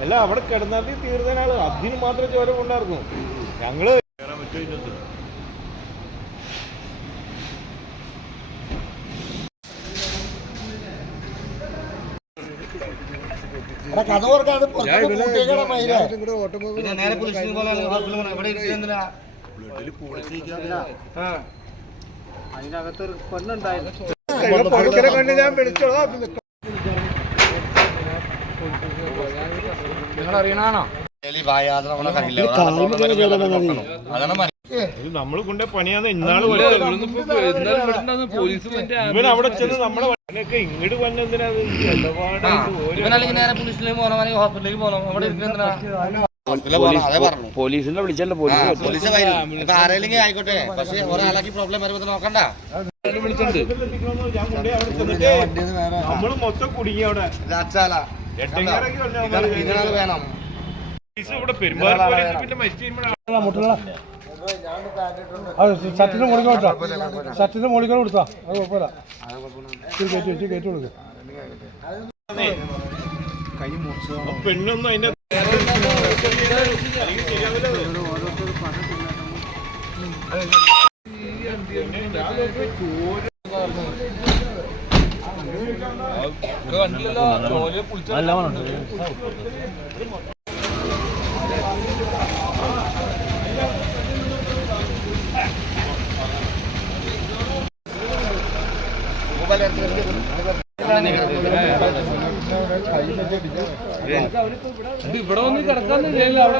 അല്ല അവിടെ കിടന്നാൽ തീർന്നതിനാള് അതിന് മാത്രം ചോര കൊണ്ടായിരുന്നു ഞങ്ങള് കയറാൻ പറ്റില്ല. അതിനകത്തൊരു പെണ്ണുണ്ടായിരുന്നു. ഞാൻ വിളിച്ചോളാം. നിങ്ങളറിയണാണോ? നമ്മള് കൊണ്ടേ പണിയാന്ന് ഇന്നാള് ഇവൻ അവിടെ ചെന്ന് നമ്മളെ വണ്ടിയൊക്കെ ഇങ്ങോട്ട് വന്നെന്തിനാ പോലീസിനെ വിളിച്ചല്ലോ. പോലീസ് ആരെങ്കിലും ആയിക്കോട്ടെ, പക്ഷെ ഒരാളാക്കി പ്രോബ്ലം വരുമ്പോ നോക്കണ്ട. നമ്മള് മൊത്തം കുടുങ്ങി അവിടെ വേണം. ഇവിടെ പെരുമ്പാവൂർ പോലീസ് പിന്നെ മരിച്ചു ഷർട്ടിന്റെ മോളിക്കോട്ടാ, ഷർട്ടിന്റെ മോളിക്കോട് കൊടുത്താ അത് കുഴപ്പമില്ല. കയറ്റി കൊടുക്കുക. പെണ്ണൊന്നും അതിന്റെ ഇവിടെ ഒന്ന് കിടക്കാന്നില്ല അവിടെ.